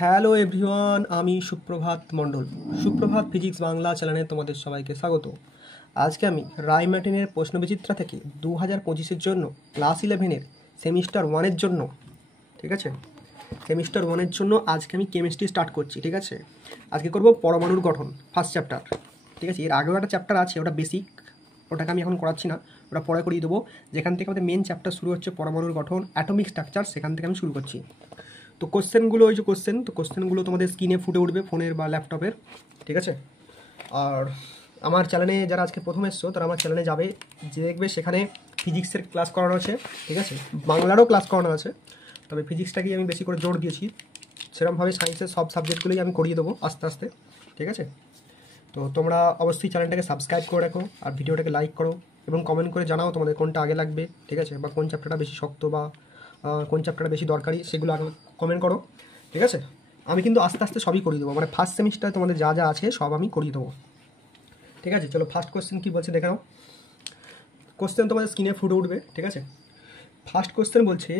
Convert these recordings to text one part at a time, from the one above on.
Hello everyone, আমি সুপ্রভাত মণ্ডল। সুপ্রভাত ফিজিক্স বাংলা চ্যানেলে তোমাদের সবাইকে স্বাগত। আজকে আমি রায়মার্টিনের প্রশ্নবিচিত্রা থেকে 2025-এর জন্য ক্লাস 11-এর সেমিস্টার 1-এর জন্য, ঠিক আছে, সেমিস্টার 1-এর জন্য আজকে আমি কেমিস্ট্রি স্টার্ট করছি। ঠিক আছে, আজকে করব পরমাণুর গঠন, ফার্স্ট চ্যাপ্টার। ঠিক আছে, এর আগেও একটা চ্যাপ্টার আছে, ওটা বেসিক, ওটাকে আমি এখন করাচ্ছি না, ওটা পরে করিয়ে দেবো। যেখান থেকে আমাদের মেন চ্যাপ্টার শুরু হচ্ছে পরমাণুর গঠন, অ্যাটমিক স্ট্রাকচার, সেখান থেকে আমি শুরু করছি। তো কোশ্চেনগুলো, ওই যে কোশ্চেনগুলো তোমাদের স্ক্রিনে ফুটে উঠবে ফোনের বা ল্যাপটপের। ঠিক আছে, আর আমার চ্যানেলে যারা আজকে প্রথম এসছো তারা আমার চ্যানেলে যাবে, যে দেখবে সেখানে ফিজিক্সের ক্লাস করানো আছে। ঠিক আছে, বাংলারও ক্লাস করানো আছে, তবে ফিজিক্সটাকেই আমি বেশি করে জোর দিয়েছি। সেরকমভাবে সায়েন্সের সব সাবজেক্টগুলোই আমি করিয়ে দেবো আস্তে আস্তে। ঠিক আছে, তো তোমরা অবশ্যই চ্যানেলটাকে সাবস্ক্রাইব করে রাখো আর ভিডিওটাকে লাইক করো এবং কমেন্ট করে জানাও তোমাদের কোনটা আগে লাগবে। ঠিক আছে, বা কোন চ্যাপ্টারটা বেশি শক্ত বা কোন চ্যাপ্টারটা বেশি দরকারি, সেগুলো আগে কমেন্ট করো। ঠিক আছে, আমি কিন্তু আস্তে আস্তে সবই করিয়ে দেবো, মানে ফার্স্ট সেমিস্টারে তোমাদের যা যা আছে সব আমি করিয়ে দেবো। ঠিক আছে, চলো ফার্স্ট কোশ্চেন কী বলছে দেখে নাও। কোশ্চেন তোমাদের স্ক্রিনে ফুটে উঠবে। ঠিক আছে, ফার্স্ট কোশ্চেন বলছে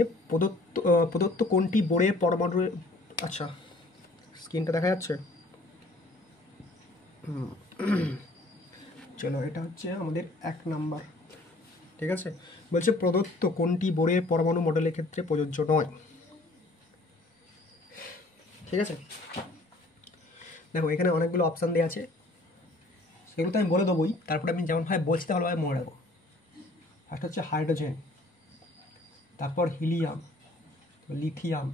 প্রদত্ত কোনটি বোরের পরমাণু, আচ্ছা স্ক্রিনটা দেখা যাচ্ছে? চলো, এটা হচ্ছে আমাদের 1 নাম্বার। ঠিক আছে, বলছে প্রদত্ত কোনটি বোরের পরমাণু মডেলের ক্ষেত্রে প্রযোজ্য নয়। ঠিক আছে, দেখো এখানে অনেকগুলো অপশান দেওয়া আছে, সেগুলো তো আমি বলে দেবোই, তারপরে আমি যেমনভাবে বলছি তাহলে মনে রাখবো। ফার্স্ট হচ্ছে হাইড্রোজেন, তারপর হিলিয়াম, লিথিয়াম,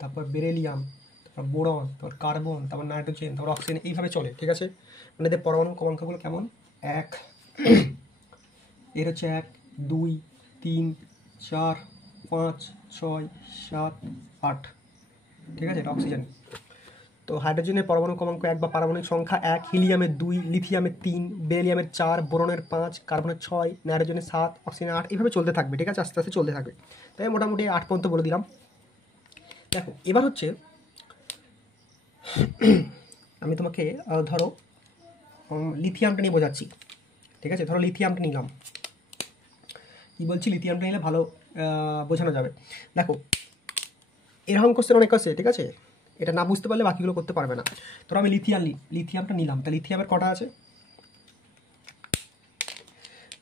তারপর বেরিলিয়াম, তারপর বোরন, তারপর কার্বন, তারপর নাইট্রোজেন, তারপর অক্সিজেন, এইভাবে চলে। ঠিক আছে, মানে এদের পরমাণু ক্রমাঙ্কগুলো কেমন? 1, এর হচ্ছে 1, 2, 3, 4, 5, 6, 7, 8। ঠিক আছে, এটা অক্সিজেন। তো হাইড্রোজেনের পরমাণু ক্রমাঙ্ক 1 বা পারমাণবিক সংখ্যা 1, হিলিয়ামের 2, লিথিয়ামের 3, বেরিলিয়ামের 4, বোরনের 5, কার্বনের 6, নাইট্রোজেনের 7, অক্সিজেনের 8, এইভাবে চলতে থাকবে। ঠিক আছে, আস্তে আস্তে চলতে থাকবে। তাই মোটামুটি 8 পর্যন্ত বলে দিলাম। দেখো এবার হচ্ছে আমি তোমাকে ধরো লিথিয়ামটা নিয়ে বোঝাচ্ছি। ঠিক আছে, ধরো লিথিয়ামটা নিলাম। কী বলছি, লিথিয়ামটা নিলে ভালো বোঝানো যাবে। দেখো এরকম কোশ্চেন অনেক আছে। ঠিক আছে, এটা না বুঝতে পারলে বাকিগুলো করতে পারবে না। ধরো আমি লিথিয়ামটা নিলাম, তা লিথিয়ামের কটা আছে?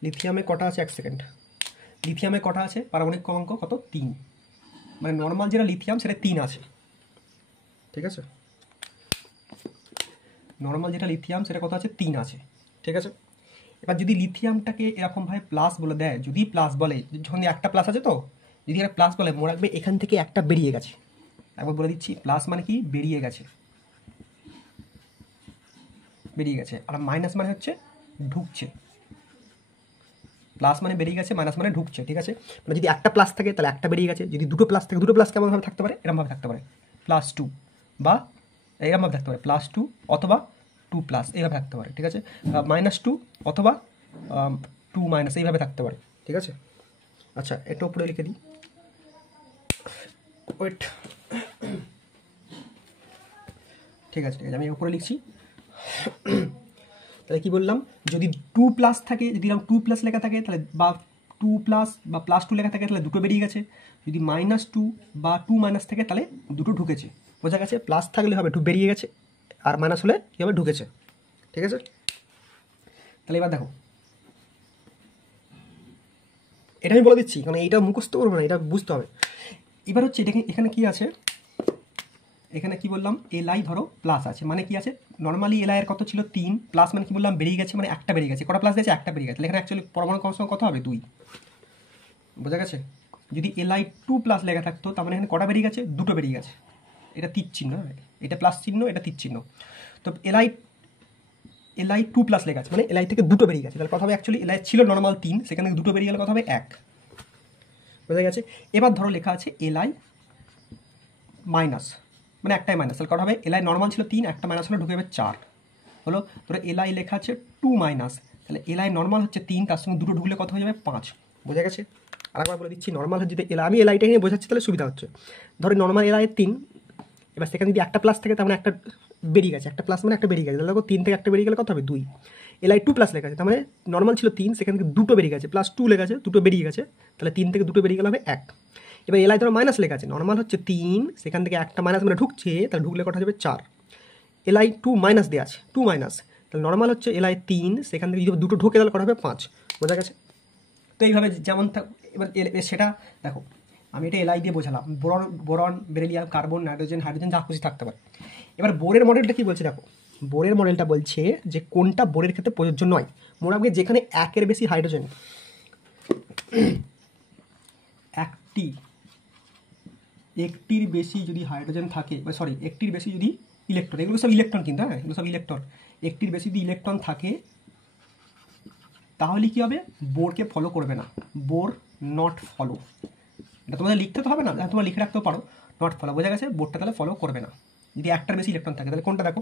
লিথিয়ামে কটা আছে? 1 সেকেন্ড। লিথিয়ামে কটা আছে? পারমাণবিক ক্রমাঙ্ক কত? 3। মানে নর্মাল যেটা লিথিয়াম সেটা 3 আছে। ঠিক আছে, নর্মাল যেটা লিথিয়াম সেটা কত আছে? 3 আছে। ঠিক আছে, এবার যদি লিথিয়ামটাকে এরকমভাবে প্লাস বলে দেয়, যদি প্লাস বলে, যখন একটা প্লাস আছে, তো যদি একটা প্লাস বলে, মনে রাখবে এখান থেকে একটা বেরিয়ে গেছে। একবার বলে দিচ্ছি, প্লাস মানে কি? বেরিয়ে গেছে, বেরিয়ে গেছে। আর মাইনাস মানে হচ্ছে ঢুকছে। প্লাস মানে বেরিয়ে গেছে, মাইনাস মানে ঢুকছে। ঠিক আছে, মানে যদি একটা প্লাস থাকে তাহলে একটা বেরিয়ে গেছে, যদি দুটো প্লাস থাকে, দুটো প্লাস কেমনভাবে থাকতে পারে? এরমভাবে থাকতে পারে, +2, বা এরমভাবে থাকতে পারে +2 অথবা 2+, এইভাবে থাকতে পারে। ঠিক আছে, -2 অথবা 2- এইভাবে থাকতে পারে। ঠিক আছে, আচ্ছা এটা উপরে লিখে দিই, ওয়েট। ঠিক আছে, ঠিক আছে, আমি উপরে লিখছি। তাহলে কি বললাম, যদি 2+ থাকে, যদি এরকম 2+ লেখা থাকে তাহলে, বা 2+ বা +2 লেখা থাকে তাহলে দুটো বেরিয়ে গেছে। যদি -2 বা 2- থাকে তাহলে দুটো ঢুকেছে। বোঝা গেছে? প্লাস থাকলে হবে বেরিয়ে গেছে, আর মাইনাস হলে কী হবে? ঢুকেছে। ঠিক আছে, তাহলে এবার দেখো, এটা আমি বলে দিচ্ছি, কারণ এইটা মুখস্থ করবো না, এটা বুঝতে হবে। এবার হচ্ছে এটাকে, এখানে কি আছে? এখানে কি বললাম, এলআই ধরো প্লাস আছে, মানে কি আছে? নর্মালি এলআই এর কত ছিল? 3, প্লাস মানে কি বললাম? বেরিয়ে গেছে, মানে একটা বেরিয়ে গেছে। কটা প্লাস দিয়েছে? একটা বেরিয়ে গেছে। এখানে অ্যাকচুয়ালি পরমাণু ক্রমাঙ্ক কত হবে? 2। বোঝা গেছে? যদি এলআই 2+ লেখা থাকতো তার মানে এখানে কটা বেরিয়ে গেছে? দুটো বেরিয়ে গেছে। এটা তীর চিহ্ন, এটা প্লাস চিহ্ন, এটা তীর চিহ্ন। তো এলআই 2+ লেখা আছে, মানে এলআই থেকে দুটো বেরিয়ে গেছে। তাহলে কথা হবে, অ্যাকচুয়ালি এলআই ছিল নর্মাল 3, সেখান থেকে দুটো বেরিয়ে গেলে কথা হবে 1। বোঝা গেছে? এবার ধরো লেখা আছে এলআই মাইনাস, মানে একটাই মাইনাস, তাহলে কটা হবে? এলআই নর্মাল ছিল 3, একটা মাইনাস হলে ঢুকে যাবে 4 হলো। ধরো এলআই লেখা আছে 2-, তাহলে এলআই নর্মাল হচ্ছে 3, তার সঙ্গে দুটো ঢুকলে কত হয়ে যাবে? 5। বোঝা গেছে? আরেকবার বলে দিচ্ছি, নর্মাল হচ্ছে যদি এলআই, আমি এলআইটা নিয়ে বোঝাচ্ছি তাহলে সুবিধা হচ্ছে। ধরো নর্মাল এলআই 3, এবার সেখানে যদি একটা প্লাস থাকে তার মানে একটা বেরিয়ে গেছে, একটা প্লাস মানে একটা বেরিয়ে গেছে, তাহলে দেখো 3 থেকে একটা বেরিয়ে গেলে কত হবে? 2। এলআই 2+ লেখা আছে, তার মানে নর্মাল ছিল 3, সেখান থেকে দুটো বেরিয়ে গেছে, +2 লেখা আছে, দুটো বেরিয়ে গেছে, তাহলে 3 থেকে দুটো বেরিয়ে গেলে হবে 1। এবার এলআই ধরো মাইনাস লেখা আছে, নর্মাল হচ্ছে 3, সেখান থেকে একটা মাইনাস মানে ঢুকছে, তাহলে ঢুকলে কটা যাবে 4। এলআই 2 মাইনাস দেওয়া আছে, 2 মাইনাস, তাহলে নর্মাল হচ্ছে এলআই 3, সেখান থেকে যদি দুটো ঢুকে তাহলে কটা হবে 5। বোঝা গেছে? তো এইভাবে যেমন এবার সেটা দেখো আমি এটা এলআই দিয়ে বোঝালাম, boron beryllium carbon nitrogen hydrogen যা খুশি থাকতে পারে। এবার বোরের মডেলটা কি বলছে দেখো, বোরের মডেলটা বলছে যে কোনটা বোরের ক্ষেত্রে প্রযোজ্য নয়। মনে রাখবে যেখানে একের বেশি হাইড্রোজেন, একটির বেশি যদি হাইড্রোজেন থাকে, বা সরি একটির বেশি যদি ইলেকট্রন, এগুলো সব ইলেকট্রন কিন্তু, হ্যাঁ এগুলো সব ইলেকট্রন, একটির বেশি যদি ইলেকট্রন থাকে তাহলে কি হবে, বোরকে ফলো করবে না, বোর নট ফলো। এটা তোমাদের লিখতে তো হবে না, তোমরা লিখে রাখতেও পারো, নট ফলো। বোঝা গেছে? বোর্ডটা তাহলে ফলো করবে না যদি একটার বেশি ইলেকট্রন থাকে। তাহলে কোনটা দেখো,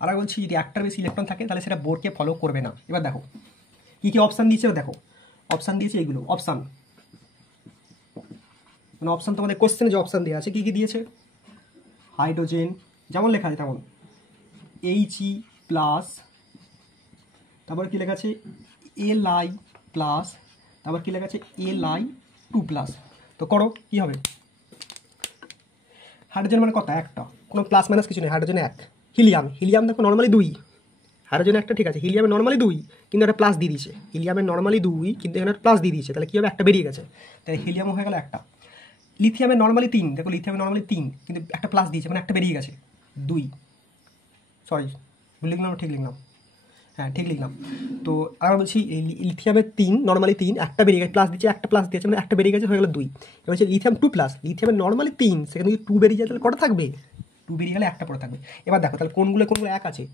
আর বলছি যদি একটার বেশি ইলেকট্রন থাকে তাহলে সেটা বোর্ডকে ফলো করবে না। এবার দেখো কী কী অপশান দিয়েছে, দেখো অপশান দিয়েছে এইগুলো, অপশান মানে অপশান তোমাদের কোশ্চেনে যে অপশান দেওয়া আছে কী কী দিয়েছে, হাইড্রোজেন যেমন লেখা আছে তেমন He প্লাস, তারপর কী লেখা আছে Li প্লাস, তারপর কী লেখা আছে Li2 প্লাস। তো করো কী হবে, হাইড্রোজেন মানে কত, একটা, কোনো প্লাস মাইনাস কিছু নেই, হাইড্রোজেন 1। হিলিয়াম দেখো নর্মালি 2, হাইড্রোজেন একটা ঠিক আছে, হিলিয়ামের নর্মালি 2 কিন্তু একটা প্লাস দিয়ে দিয়েছে, হিলিয়ামের নর্মালি 2 কিন্তু এখানে প্লাস দিয়ে দিয়েছে, তাহলে কী হবে, একটা বেরিয়ে গেছে, তাহলে হিলিয়ামও হয়ে গেল একটা। লিথিয়ামের নর্মালি 3, দেখো লিথিয়ামের নর্মালি 3 কিন্তু একটা প্লাস দিয়েছে মানে একটা বেরিয়ে গেছে 2, সরি লিখলাম ঠিক লিখলাম, হ্যাঁ ঠিক লিখলাম। তো আর বলছি লিথিয়ামের 3 নর্মালি 3 একটা বেরিয়ে গেছে, প্লাস দিচ্ছে, একটা প্লাস দিয়েছে মানে একটা বেরিয়ে গেছে, হয়ে গেল 2। এবার হচ্ছে লিথিয়াম 2 প্লাস, লিথিয়ামের নর্মালি 3 সেখানে যদি 2 বেরিয়ে যায় তাহলে কটা থাকবে, 2 বেরিয়ে গেলে একটা পড়ে থাকবে। এবার দেখো তাহলে কোনগুলো এক আছে,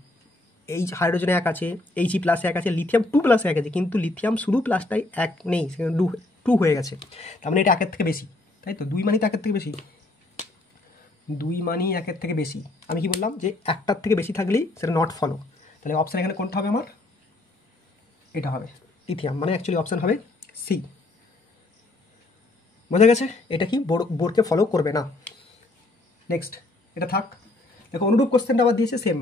এই হাইড্রোজেন 1 আছে, He প্লাস 1 আছে, লিথিয়াম 2 প্লাস 1 আছে, কিন্তু লিথিয়াম শুধু প্লাসটাই 1 নেই, সেখানে 2 হয়ে গেছে, তার মানে এটা 1-এর থেকে বেশি, তাই তো 2 মানেই তো 1-এর থেকে বেশি, 2 মানেই 1-এর থেকে বেশি। আমি কি বললাম যে একটার থেকে বেশি থাকলেই সেটা নট ফলো, তাহলে অপশান এখানে কোনটা হবে আমার, এটা হবে লিথিয়াম, মানে অ্যাকচুয়ালি অপশান হবে সি। বোঝা গেছে? এটা কি বোর্ডকে ফলো করবে না। নেক্সট এটা থাক। দেখো অনুরূপ কোশ্চেনটা আবার দিয়েছে সেম,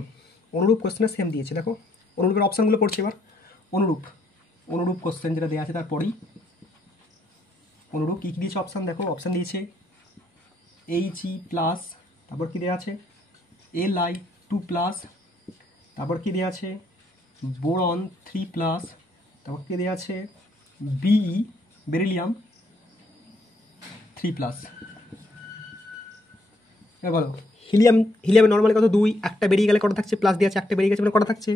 অনুরূপ কোশ্চেনে সেম দিয়েছে, দেখো অনুরূপের অপশানগুলো পড়ছে এবার। অনুরূপ কোশ্চেন যেটা দেওয়া আছে তারপরেই অনুরূপ কী কী দিয়েছে অপশান, দেখো অপশান দিয়েছে He প্লাস, তারপর কী দেওয়া আছে Li2 প্লাস, তারপর কী দেওয়া আছে বোরন 3 প্লাস, তারপর কী দেওয়া আছে Be বেরিলিয়াম 3 প্লাস। এবার বলো হিলিয়ামের নর্মালি কত 2, একটা বেরিয়ে গেলে কটা থাকছে, প্লাস দিয়ে আছে একটা বেরিয়ে গেছে মানে কটা থাকছে,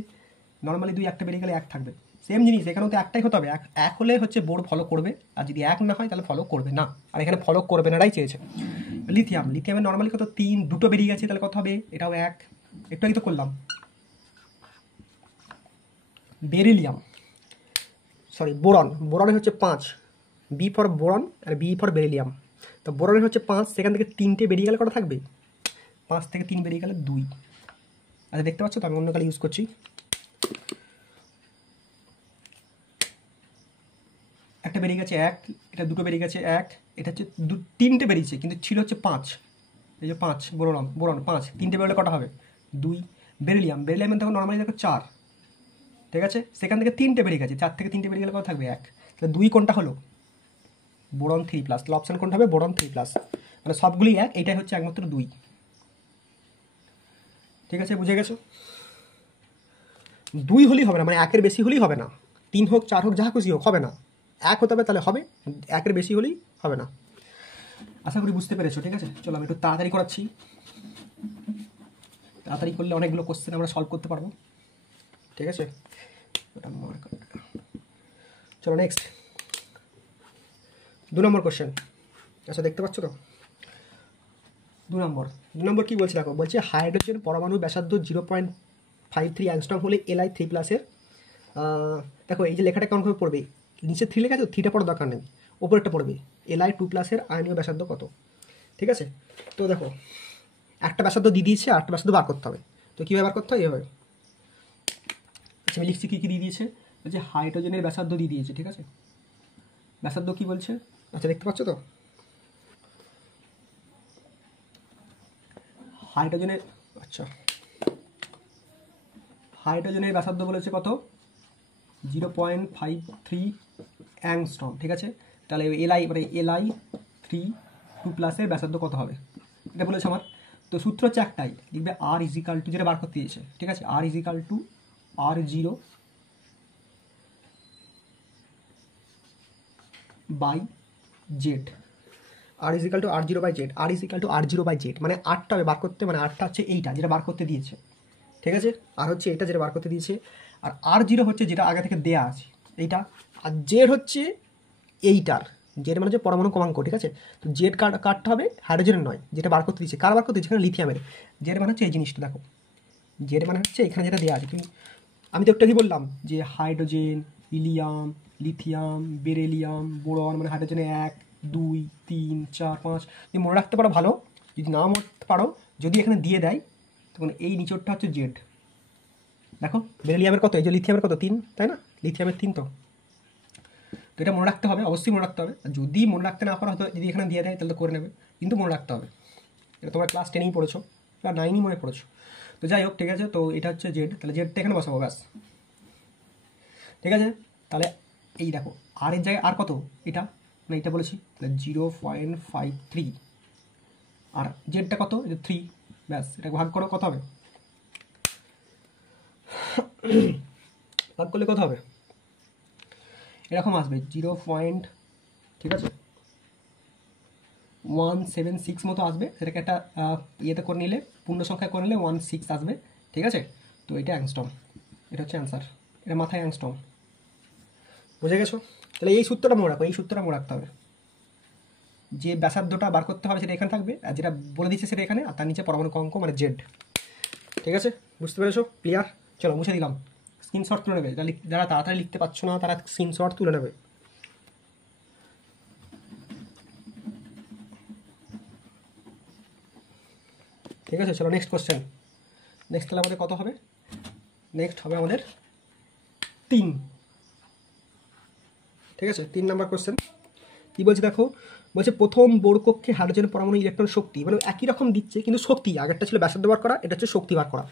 নর্মালি 2, একটা বেরিয়ে গেলে 1 থাকবে। সেম জিনিস এখানেও তো একটাই হতে হবে, এক হলে হচ্ছে বোর্ড ফলো করবে, আর যদি 1 না হয় তাহলে ফলো করবে না, আর এখানে ফলো করবে নাটাই চেয়েছে। লিথিয়ামের নর্মালি কত 3, দুটো বেরিয়ে গেছে তাহলে কত হবে, এটাও 1, একটু আগে তো করলাম। বোরনের হচ্ছে 5, বি ফর বোরন আর বি ফর বেরিলিয়াম। তো বোরনের হচ্ছে 5, সেখান থেকে 3টে বেরিয়ে গেলে কটা থাকবে, 5 থেকে 3 বেরিয়ে গেলে 2। আচ্ছা দেখতে পাচ্ছ তো আমি অন্য কালে ইউজ করছি, একটা বেরিয়ে গেছে 1, এটা দুটো বেরিয়ে গেছে 1, এটা হচ্ছে 3টে বেরিয়েছে কিন্তু ছিল হচ্ছে 5, এই যে 5 বোরন 5, 3টে বেরোলে কটা হবে 2। বেরিলিয়ামের দেখো নর্মালি দেখো 4, ঠিক আছে, সেখান থেকে 3টে বেরিয়ে গেছে, 4 থেকে 3টে বেরিয়ে গেলে কত থাকবে 1, তাহলে 2 কোনটা হলো বোরন 3 প্লাস, তাহলে অপশান কোনটা হবে বোরন 3 প্লাস, মানে সবগুলি 1, এইটাই হচ্ছে একমাত্র 2। ঠিক আছে, বুঝে গেছো? 2 হলেই হবে না, মানে 1-এর বেশি হলেই হবে না, 3 হোক 4 হোক যা খুশি হোক হবে না, 1 হতে হবে তাহলে হবে, 1-এর বেশি হলেই হবে না। আশা করি বুঝতে পেরেছো। ঠিক আছে, চলো আমি একটু তাড়াতাড়ি করাচ্ছি, তাড়াতাড়ি করলে অনেকগুলো কোশ্চেন আমরা সলভ করতে পারবো। ঠিক আছে, চলো নেক্সট 2 নম্বর কোশ্চেন। আচ্ছা দেখতে পাচ্ছ তো 2 নম্বর কী বলছে দেখো, বলছে হাইড্রোজেন পরমাণু ব্যাসার্ধ 0.53 অ্যাংস্ট্রম হলে Li3 প্লাসের, দেখো এই যে লেখাটা কেমন করে পড়বে, নিচে 3 লেখা আছে, 3টা পড়ার দরকার নেই, ওপরেরটা পড়বে Li2 প্লাসের আয়নীয় ব্যাসার্ধ কত। ঠিক আছে, তো দেখো একটা ব্যাসার্ধ দিয়ে দিয়েছে আর একটা ব্যাসার্ধ বার করতে হবে, তো কীভাবে বার করতে হয় এভাবে। আচ্ছা আমি লিখছি কী কী দিয়ে দিয়েছে, বলছে হাইড্রোজেনের ব্যাসার্ধ দিয়ে দিয়েছে। ঠিক আছে, ব্যাসার্ধ কী বলছে, আচ্ছা দেখতে পাচ্ছ তো হাইড্রোজেনের ব্যাসার্ধ বলেছে কত 0.53 অ্যাংস্ট্রম। ঠিক আছে, তাহলে Li 3 2 প্লাসের ব্যাসার্ধ কত হবে, এটা বলেছে আমার। তো সূত্র হচ্ছে একটাই, লিখবে আর ইজিক্যাল টু, যেটা বার করতে দিয়েছে, ঠিক আছে, আর equal to R0 by Z. আর equal to R0 by Z, আর equal to R0 by Z, মানে আরটা হবে বার করতে, মানে আরটা হচ্ছে এইটা যেটা বার করতে দিয়েছে, ঠিক আছে, আর হচ্ছে এটা যেটা বার করতে দিয়েছে, আর R0 হচ্ছে যেটা আগে থেকে দেয়া আছে এইটা, আর জেড হচ্ছে এইটার, জেড মানে হচ্ছে পরমাণু ক্রমাঙ্ক, ঠিক আছে। তো জেড কার্ডটা হবে হাইড্রোজেনের নয়, যেটা বার করতে দিচ্ছে, কার বার করতে দিচ্ছে, এখানে লিথিয়ামের। জেড মানে হচ্ছে এই জিনিসটা দেখো, জেড মানে হচ্ছে এখানে যেটা দেওয়া আছে, আমি তো একটা কি বললাম যে hydrogen, helium, lithium, beryllium, boron, মানে হাইড্রোজেনে 1 2 3 4 5, যদি মনে রাখতে পারো ভালো, যদি না মনে পারো, যদি এখানে দিয়ে দেয় তখন এই নিচরটা হচ্ছে জেড। দেখো বেরিলিয়ামের কত, এই যে লিথিয়ামের কত 3, তাই না, লিথিয়ামের 3। তো এটা মনে রাখতে হবে, অবশ্যই মনে রাখতে হবে। যদি মনে রাখতে না পারো, হয়তো যদি এখানে দিয়ে দেয় তাহলে তো করে নেবে, কিন্তু মনে রাখতে হবে। এটা তোমরা ক্লাস 10ই পড়েছো বা 9ই মনে পড়েছো। তো যাই হোক, ঠিক আছে, তো এটা হচ্ছে জেড, তাহলে জেডটা এখানে বসাবো ব্যাস, ঠিক আছে। তাহলে এই দেখো আর এর জায়গায় আর কত, এটা না এটা বলেছি, তাহলে 0.53, আর জেডটা কত, এটা 3, ব্যাস এটা ভাগ করো, কত হবে, ভাগ করলে কত হবে, এরকম আসবে 0. ঠিক আছে 176 মতো আসবে, সেটাকে একটা ইয়েতে করে নিলে, পূর্ণ সংখ্যায় করে নিলে 16 আসবে, ঠিক আছে। তো এটা অ্যাংস্ট্রম, এটা হচ্ছে অ্যান্সার, এটা মাথায় অ্যাংস্ট্রম, বুঝে গেছো। তাহলে এই সূত্রটা মনে রাখো, এই সূত্রটা মনে রাখতে হবে, যে ব্যাসার্ধটা বার করতে হবে সেটা এখানে থাকবে, আর যেটা বলে দিচ্ছে সেটা এখানে, আর তার নিচে পরমাণু ক্রমাঙ্ক মানে জেড, ঠিক আছে, বুঝতে পেরেছো, ক্লিয়ার। চলো মুছে দিলাম, স্ক্রিনশট তুলে নেবে, যারা তাড়াতাড়ি লিখতে পারছো না তারা স্ক্রিনশট তুলে নেবে। ঠিক আছে, চলো নেক্সট কোশ্চেন। নেক্সট তাহলে আমাদের কত হবে, নেক্সট হবে আমাদের 3, ঠিক আছে, 3 নাম্বার কোশ্চেন। কী বলছে দেখো, বলছে প্রথম বোর কক্ষে হাইড্রোজেন পরমাণু ইলেকট্রন শক্তি, মানে একই রকম দিচ্ছে কিন্তু শক্তি, আগেরটা ছিল ব্যাসার্ধ বার করা, এটা হচ্ছে শক্তি বার করা।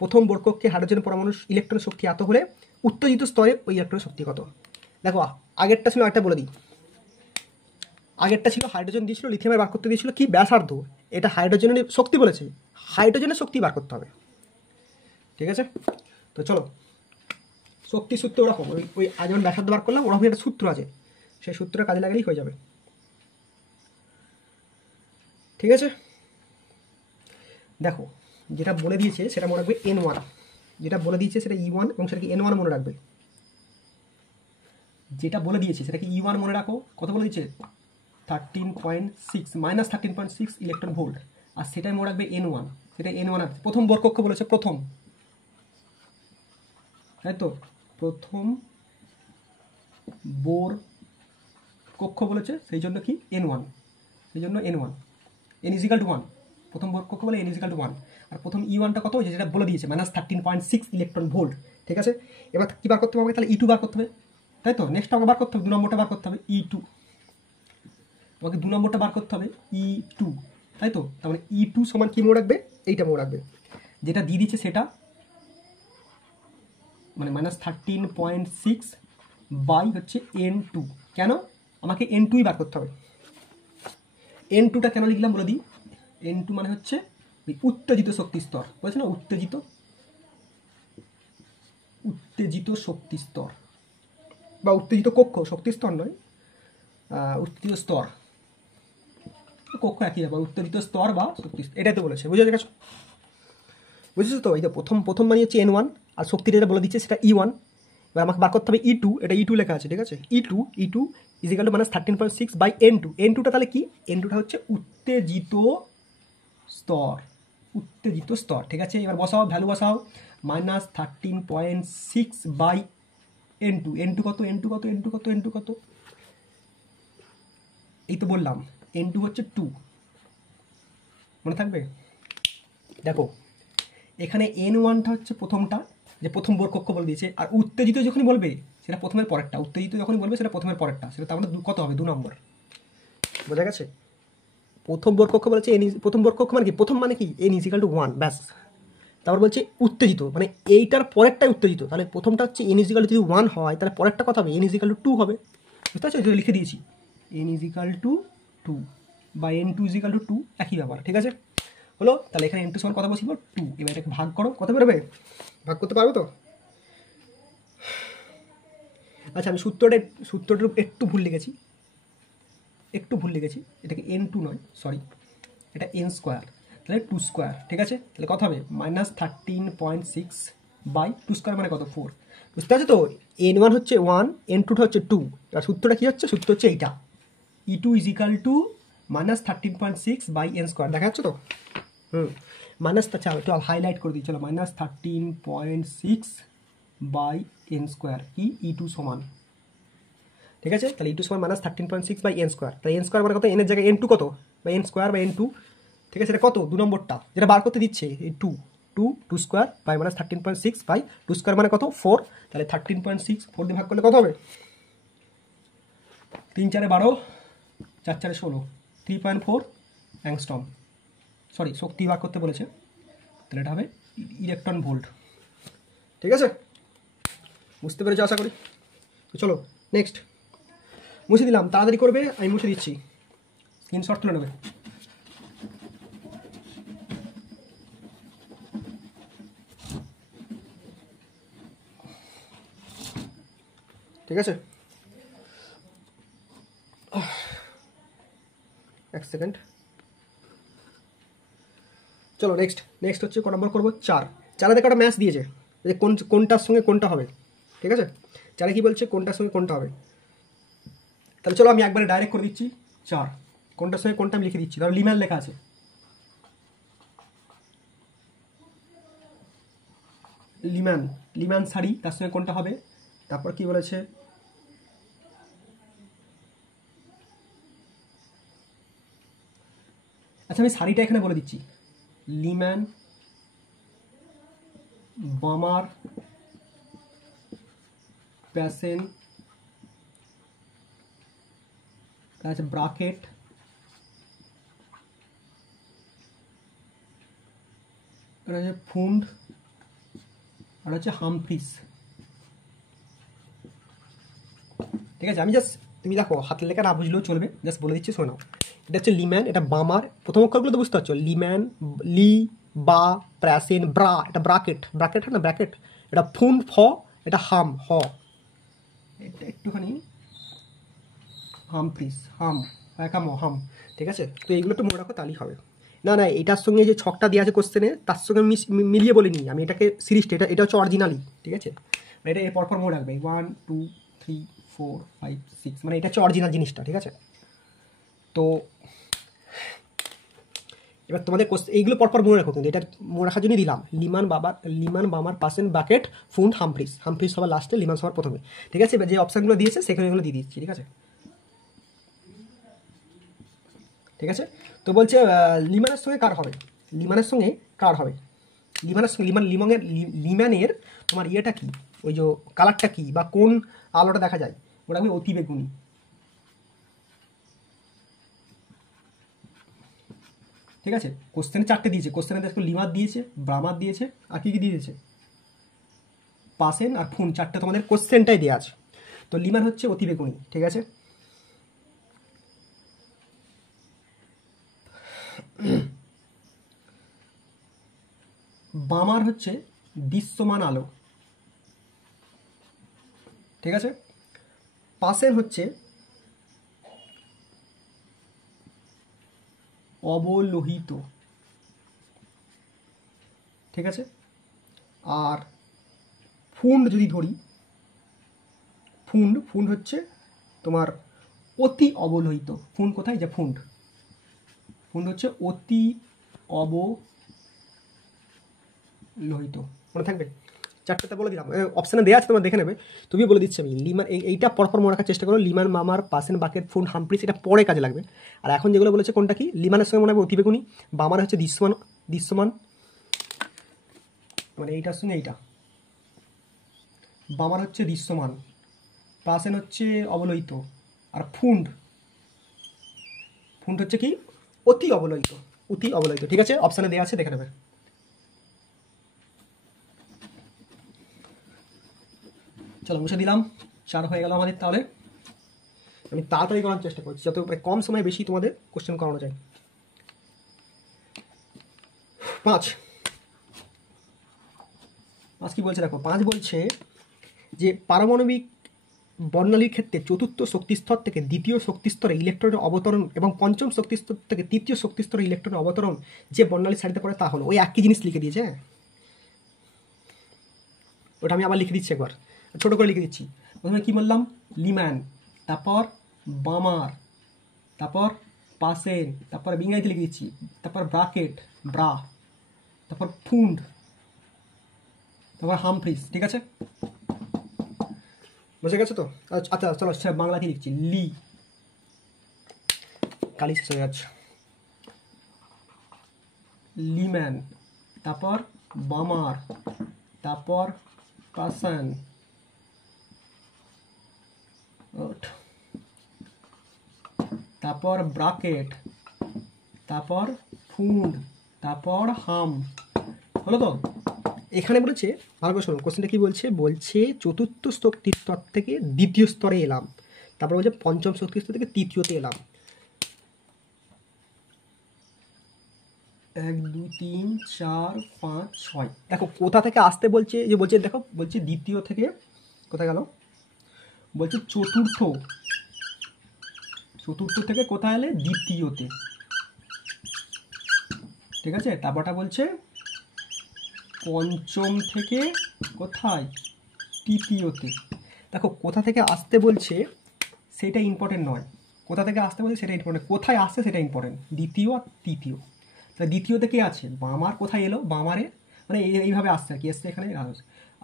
প্রথম বোর কক্ষে হাইড্রোজেন পরমাণু ইলেকট্রন শক্তি এত হলে উত্তেজিত স্তরে ওই ইলেকট্রন শক্তি কত। দেখো আগেরটা ছিল, একটা বলে দিই, আগেরটা ছিল হাইড্রোজেন দিয়েছিল, লিথিয়ামের বার করতে দিয়েছিল কি ব্যাসার্ধ, এটা হাইড্রোজেনের শক্তি বলেছে, হাইড্রোজেনের শক্তি বার করতে হবে, ঠিক আছে। তো চলো শক্তি সূত্র ওরকম, ওই আজ যেমন ব্যাসার্ধ বার করলাম ওরকম একটা সূত্র আছে, সেই সূত্রটা কাজে লাগালেই হয়ে যাবে, ঠিক আছে। দেখো যেটা বলে দিয়েছে সেটা মনে রাখবে N1, যেটা বলে দিয়েছে সেটা E1 এবং সেটাকে N1 মনে রাখবে, যেটা বলে দিয়েছে সেটাকে E1 মনে রাখো, কত বলে দিয়েছে 13.6 -13.6 ইলেকট্রন ভোল্ট, আর সেটাই মনে রাখবে N1, সেটা N1 আছে। প্রথম বোর কক্ষ বলেছে, প্রথম, তাই তো, প্রথম বোর কক্ষ বলেছে, সেই জন্য কি N1, সেই জন্য N1, N = 1, প্রথম বোর কক্ষ বলে N = 1, আর প্রথম E1টা কত, যেটা বলে দিয়েছে -13.6 ইলেকট্রন ভোল্ট, ঠিক আছে। এবার কী বার করতে হবে, তাহলে E2 বার করতে হবে, তাই তো। নেক্সট আমাকে বার করতে হবে 2 নম্বরটা বার করতে হবে E2, আমাকে 2 নম্বরটা বার করতে হবে E2, তাই তো। তার মানে E2 সমান কী মনে রাখবে, এইটা মনে রাখবে, যেটা দিয়ে দিচ্ছে সেটা, মানে -13.6 বাই হচ্ছে N2, কেন আমাকে N2ই বার করতে হবে। N2টা কেন লিখলাম বলে দিই, N2 মানে হচ্ছে উত্তেজিত শক্তি স্তর, বলছে না উত্তেজিত শক্তি স্তর, বা উত্তেজিত কক্ষ, শক্তি স্তর নয়, উত্তেজিত স্তর, কক্ষ একই ব্যাপার, উত্তেজিত স্তর বা শক্তি, এটাই তো বলেছে, বুঝে গেছো, বুঝেছো তো। এই তো প্রথম মানে হচ্ছে N1, আর শক্তিটা যেটা বলে দিচ্ছে সেটা E1, এবার আমাকে বার করতে হবে E2, এটা E2 লেখা আছে, ঠিক আছে, E2 = -13.6 বাই N2, N2টা তাহলে কি, N2টা হচ্ছে উত্তেজিত স্তর, উত্তেজিত স্তর, ঠিক আছে। এবার বসাও, ভ্যালু বসাও, -13.6 বাই N2, N2 কত, N2 কত, N2 কত, N2 কত, এই তো বললাম N2 হচ্ছে 2, মনে থাকবে। দেখো এখানে N1টা হচ্ছে প্রথমটা, যে প্রথম বোর কক্ষ বলে দিয়েছে, আর উত্তেজিত যখনই বলবে সেটা প্রথমের পরেরটা, উত্তেজিত যখনই বলবে সেটা প্রথমের পরেরটা, সেটা তার মানে কত হবে, 2 নম্বর, বোঝা গেছে। প্রথম বোর কক্ষ বলেছে প্রথম বোর কক্ষ মানে কি, প্রথম মানে কি N = 1, ব্যাস। তারপর বলছে উত্তেজিত, মানে এইটার পরেরটাই উত্তেজিত, তাহলে প্রথমটা হচ্ছে N = যদি 1 হয় তাহলে পরেরটা কত হবে, N = 2 হবে, বুঝতে পারছো, এটা লিখে দিয়েছি N = টু বা n2 ইজিক্যাল টু 2 একই ব্যাপার, ঠিক আছে। হলো, তাহলে এখানে n2 সমান কত বসিব 2, এবার এটাকে ভাগ করো, কত বেরোবে, ভাগ করতে পারবে তো। আচ্ছা আমি সূত্রটা একটু ভুল লিখেছি, এটাকে n2 নয়, সরি, এটা n স্কোয়ার, তাহলে 2 স্কোয়ার, ঠিক আছে। তাহলে কত হবে -13.6 বাই 2 স্কোয়ার মানে কত 4, বুঝতে পারছো তো। n1 হচ্ছে 1, n2 হচ্ছে 2, আর সূত্রটা কি হচ্ছে, সূত্র হচ্ছে এইটা, e2 equal to -13.6 by n square, দেখা যাচ্ছে তো। মাইনাস, আচ্ছা একটু হাইলাইট করে দিই, চলো -13.6 বাই n স্কোয়ার কি e2 সমান, ঠিক আছে। তাহলে e2 সমান -13.6 বাই n স্কোয়ার, তাহলে n স্কোয়ার মানে কত, n এর জায়গায় n2 কত, বা n স্কোয়ার বাই n2, ঠিক আছে। এটা কত 2 নম্বরটা যেটা বার করতে দিচ্ছে, এই 2 স্কোয়ার বাই -13.6 বাই 2 স্কোয়ার মানে কত 4, তাহলে 13.6 4 দিয়ে ভাগ করলে কত হবে, 3 4 12, 4 4 16, 3.4 অ্যাংস্ট্রম, সরি শক্তি বার করতে বলেছে, তাহলে এটা হবে ইলেকট্রন ভোল্ট, ঠিক আছে। বুঝতে পেরেছো আশা করি। তো চলো নেক্সট, মুছে দিলাম, তাড়াতাড়ি করবে, আমি মুছে দিচ্ছি, স্ক্রিনশট তুলে নেবে। ঠিক আছে, এক সেকেন্ড, চলো নেক্সট হচ্ছে ক নম্বর করবো, 4 দেখো একটা ম্যাচ দিয়েছে যে কোনটার সঙ্গে কোনটা হবে, ঠিক আছে। 4 কি বলছে, কোনটার সঙ্গে কোনটা হবে, তাহলে চলো আমি একবারে ডাইরেক্ট করে দিচ্ছি, 4 কোনটার সঙ্গে কোনটা আমি লিখে দিচ্ছি, ধরো লিম্যান লেখা আছে, লিম্যান শাড়ি, তার সঙ্গে কোনটা হবে, তারপর কি বলেছে, আচ্ছা আমি শাড়িটা এখানে বলে দিচ্ছি, লিম্যান বামার প্যাসেন, আছে ব্রাকেট, এটা হচ্ছে ফুন্ড, আর হচ্ছে হামফ্রিস, ঠিক আছে। আমি জাস্ট, তুমি দেখো হাতের লেখা না বুঝলেও চলবে, জাস্ট বলে দিচ্ছি শোনো। এটা হচ্ছে লিম্যান, এটা বামার, প্রথম অক্ষরগুলো তো বুঝতে পারছো, লিম্যান, লি, বা, প্যাসেন, ব্রা, এটা ব্রাকেট হয় না, ব্র্যাকেট, এটা ফুন্ড ফ, এটা হাম হ, এটা একটুখানি হামফ্রিস, হাম হাম, ঠিক আছে। তো এইগুলো একটু মনে রাখো, তাহলেই হবে। না এটার সঙ্গে যে ছকটা দেওয়া আছে কোশ্চেনে, তার সঙ্গে মিলিয়ে বলিনি আমি, এটাকে সিরিজটা, এটা হচ্ছে অরিজিনালি, ঠিক আছে। এটা এর পরপর মনে রাখবে, 1 2 3 4 5 6, মানে এটা হচ্ছে অরিজিনাল জিনিসটা, ঠিক আছে। তো এবার তোমাদের এইগুলো পরপর মনে রাখো, কিন্তু এটা মনে রাখার জন্য দিলাম, লিমান বামার পাসেন বাকেট ফুন্ড হামফ্রিস সবার লাস্টে, লিমান সবার প্রথমে, ঠিক আছে। এবার যে অপশানগুলো দিয়েছে সেখানে এগুলো দিয়ে দিচ্ছি, ঠিক আছে। ঠিক আছে, তো বলছে লিমানের সঙ্গে কার হবে, লিমানের তোমার ইয়েটা কি, ওই যে কালারটা কি, বা কোন আলোটা দেখা যায়, ওটা হবে অতি বেগুনি, ঠিক আছে। কোশ্চেনে 4টে দিয়েছে, কোশ্চেনে দেখো লিমার দিয়েছে, ব্রামার দিয়েছে, আর কি দিয়েছে, পাসেন আর ফুন, 4টে তোমাদের কোশ্চেনটাই দেওয়া আছে। তো লিমার হচ্ছে অতি বেগুনি, ঠিক আছে। বামার হচ্ছে দৃশ্যমান আলো, ঠিক আছে। পাসেন হচ্ছে অবলোহিত, ঠিক আছে। আর ফুন্ড যদি ধরি, ফুন্ড হচ্ছে তোমার অতি অবলোহিত, ফুন্ড কোথায়, যে ফুন্ড হচ্ছে অতি অবলোহিত, মনে থাকবে। 4টা বলে দিলাম, অপশানে দেওয়া আছে, তোমার দেখে নেবে, তুমি বলে দিচ্ছি আমি। লিমান, এইটা পরপর মনে রাখার চেষ্টা করো, লিমান মামার পাসেন বাকেট ফুন্ড হামফ্রিস, এটা পরে কাজে লাগবে। আর এখন যেগুলো বলেছে কোনটা কি, লিমানের সঙ্গে মনে হবে অতিবেগুনি, বামার হচ্ছে দৃশ্যমান, মানে এইটার সঙ্গে এইটা, বামার হচ্ছে দৃশ্যমান, পাসেন হচ্ছে অবলোহিত, আর ফুন্ড হচ্ছে কি অতি অবলোহিত, ঠিক আছে। অপশানে দেওয়া আছে, দেখে নেবে। চলো মুছে দিলাম, 4 হয়ে গেল আমাদের। তাহলে আমি তাড়াতাড়ি করার চেষ্টা করছি যাতে কম সময়ে বেশি তোমাদের কোশ্চেন করানো যায়। 5 কি বলছে দেখো, 5 বলছে যে পারমাণবিক বর্ণালীর ক্ষেত্রে চতুর্থ শক্তিস্তর থেকে দ্বিতীয় শক্তিস্তরে ইলেকট্রনের অবতরণ এবং পঞ্চম শক্তিস্তর থেকে তৃতীয় শক্তিস্তরে ইলেকট্রনের অবতরণ যে বর্ণালীর সারিতে পড়ে তা হলো, ওই একই জিনিস লিখে দিয়েছে। হ্যাঁ, ওটা আমি আবার লিখে দিচ্ছি, একবার ছোট করে লিখে দিচ্ছি। প্রথমে কি বললাম, লিম্যান, তারপর বামার, তারপর পাসেন, তারপর ইংরেজিতে লিখে দিচ্ছি, তারপর ব্রাকেট ব্রা, তারপর ফুন্ড, তারপর হামফ্রিজ। ঠিক আছে, বুঝে গেছো তো? আচ্ছা চলো বাংলাতে লিখছি, লি, কালি শেষ হয়ে যাচ্ছে, লিম্যান, তারপর বামার, তারপর পাসান, তারপর ব্রাকেট, তারপর ফুন্ড, তারপর হাম। হলো তো? এখানে বলেছে, ভালো করে শুনুন কোশ্চেনটা কি বলছে, বলছে চতুর্থ শক্তিস্তর থেকে দ্বিতীয় স্তরে এলাম, তারপর বলছে পঞ্চম শক্তিস্তর থেকে তৃতীয়তে এলাম। 1 2 3 4 5 6 দেখো কোথা থেকে আসতে বলছে, যে বলছে দেখো, বলছে দ্বিতীয় থেকে কোথায় গেল, বলছে চতুর্থ থেকে কোথায় এলে, দ্বিতীয়তে। ঠিক আছে, তারপরটা বলছে পঞ্চম থেকে কোথায়, তৃতীয়তে। দেখো কোথা থেকে আসতে বলছে সেটা ইম্পর্টেন্ট নয়, কোথা থেকে আসতে বলছে সেটা ইম্পর্টেন্ট, কোথায় আসছে সেটা ইম্পর্টেন্ট, দ্বিতীয় আর তৃতীয়। তাহলে দ্বিতীয়তে কে আছে, বামার কোথায় এলো, বামারে মানে এইভাবে আসছে আর কি, এসছে এখানে।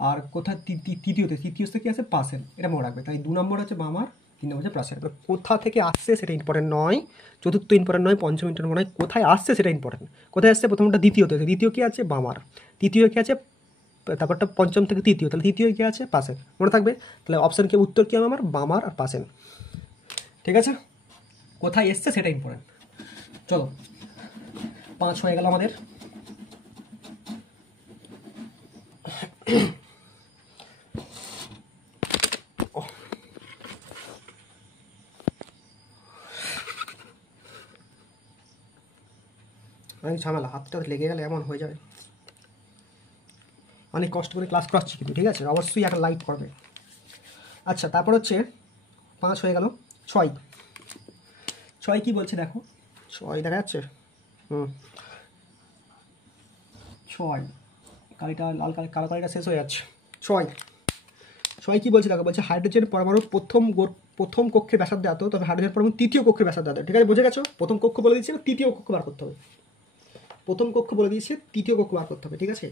আর কোথায় তৃতীয়তে কি আছে, পাসেন, এটা মনে রাখবে। তাই 2 নম্বর হচ্ছে বামার, 3 নম্বর হচ্ছে পাসেন। কোথা থেকে আসছে সেটা ইম্পর্টেন্ট নয়, চতুর্থ ইম্পর্টেন্ট নয়, পঞ্চম ইম্পর্টেন্ট নয়, কোথায় আসছে সেটা ইম্পর্টেন্ট। কোথায় আসছে, প্রথমটা দ্বিতীয়তে, দ্বিতীয় কি আছে, বামার, তৃতীয় কি আছে, তারপরটা পঞ্চম থেকে তৃতীয়, তাহলে তৃতীয় কি আছে, পাসেন, মনে থাকবে। তাহলে অপশন কি, উত্তর কি আমার, বামার আর পাসেন। ঠিক আছে, কোথায় এসছে সেটা ইম্পর্টেন্ট। চলো 5 হয়ে গেল আমাদের। অনেক ঝামেলা, হাতটা লেগে গেলে এমন হয়ে যাবে। অনেক কষ্ট করে ক্লাস করাচ্ছি কিন্তু, ঠিক আছে, অবশ্যই একটা লাইক করবে। আচ্ছা, তারপর হচ্ছে 5 হয়ে গেল। 6 কি বলছে দেখো, 6 দেখা যাচ্ছে, 6 কালিটা লাল কালো কালিটা শেষ হয়ে যাচ্ছে। 6 কি বলছে দেখো, বলছে হাইড্রোজেন পরমাণু প্রথম কক্ষের ব্যাসার্ধ এত, তবে হাইড্রোজেন পরমাণু তৃতীয় কক্ষের ব্যাসার্ধ এত। ঠিক আছে, বুঝে গেছো? প্রথম কক্ষ বলে দিয়েছে, তৃতীয় কক্ষ বার করতে হবে। প্রথম কক্ষ বলে দিয়েছে, তৃতীয় কক্ষ বার করতে হবে। ঠিক আছে,